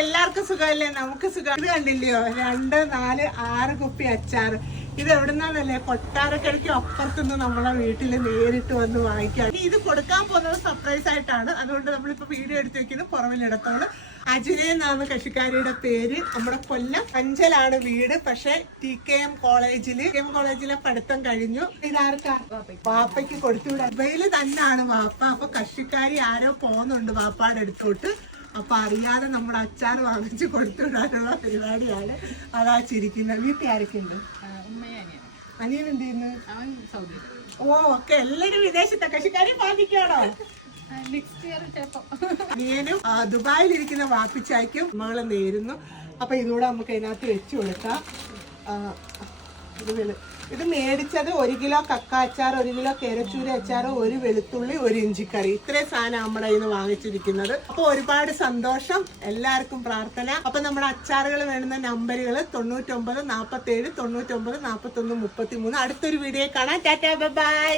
എല്ലാവർക്കും സുഖമല്ലേ? നമുക്ക് സുഖം. ഇത് കണ്ടില്ലയോ, 2, 4, 6 കുപ്പി അച്ചാർ. ഇത് എവിടുന്നാന്നല്ലേ? കൊട്ടാരക്കരയ്ക്ക് അപ്പുറത്തുനിന്ന് നമ്മളെ വീട്ടിൽ നേരിട്ട് വന്ന് വാങ്ങിക്കാം. ഇത് കൊടുക്കാൻ പോകുന്നത് സർപ്രൈസ് ആയിട്ടാണ്. അതുകൊണ്ട് നമ്മളിപ്പോ വീഡിയോ എടുത്ത് വെക്കുന്നത് പുറമിലിടത്തോള്. അജിനെ എന്നാണ് കൃഷിക്കാരിയുടെ പേര്. നമ്മുടെ കൊല്ലം അഞ്ചലാണ് വീട്. പക്ഷെ TKM കോളേജിലെ പഠിത്തം കഴിഞ്ഞു. ഇതാർക്കാ? വാപ്പയ്ക്ക് കൊടുത്തുവിടാ. വെയില് തന്നെയാണ് വാപ്പ. അപ്പൊ കൃഷിക്കാരി ആരോ പോകുന്നുണ്ട് വാപ്പാടെ അടുത്തോട്ട്. അപ്പൊ അറിയാതെ നമ്മുടെ അച്ചാർ വാങ്ങിച്ച് കൊടുത്തുവിടാനുള്ള പരിപാടിയാണ്. അതാ ചിരിക്കുന്നത്. വീട്ടിൽ ആരൊക്കെ ഉണ്ട്? അനിയൻ എന്ത് ചെയ്യുന്നു? ഓ ഒക്കെ എല്ലാരും വിദേശത്തെ. കൃഷിക്കാരി ബാധിക്കാണോ? അനിയനും ദുബായിലിരിക്കുന്ന വാപ്പിച്ചായ്ക്കും മകളെ നേരുന്നു. അപ്പൊ ഇതുകൂടെ നമുക്ക് അതിനകത്ത് വെച്ചു കൊടുക്കാം. ഇത് മേടിച്ചത് 1 കിലോ കക്ക അച്ചാർ, 1 കിലോ കേരച്ചൂരി അച്ചാർ, 1 വെളുത്തുള്ളി, 1 ഇഞ്ചിക്കറി. ഇത്രയും സാധനം നമ്മുടെ കയ്യിൽ നിന്ന് വാങ്ങിച്ചിരിക്കുന്നത്. അപ്പൊ ഒരുപാട് സന്തോഷം, എല്ലാവർക്കും പ്രാർത്ഥന. അപ്പൊ നമ്മുടെ അച്ചാറുകൾ വേണ്ടുന്ന നമ്പറുകൾ 99 47 99 41 33. അടുത്തൊരു വീഡിയോ കാണാം. Tata bye.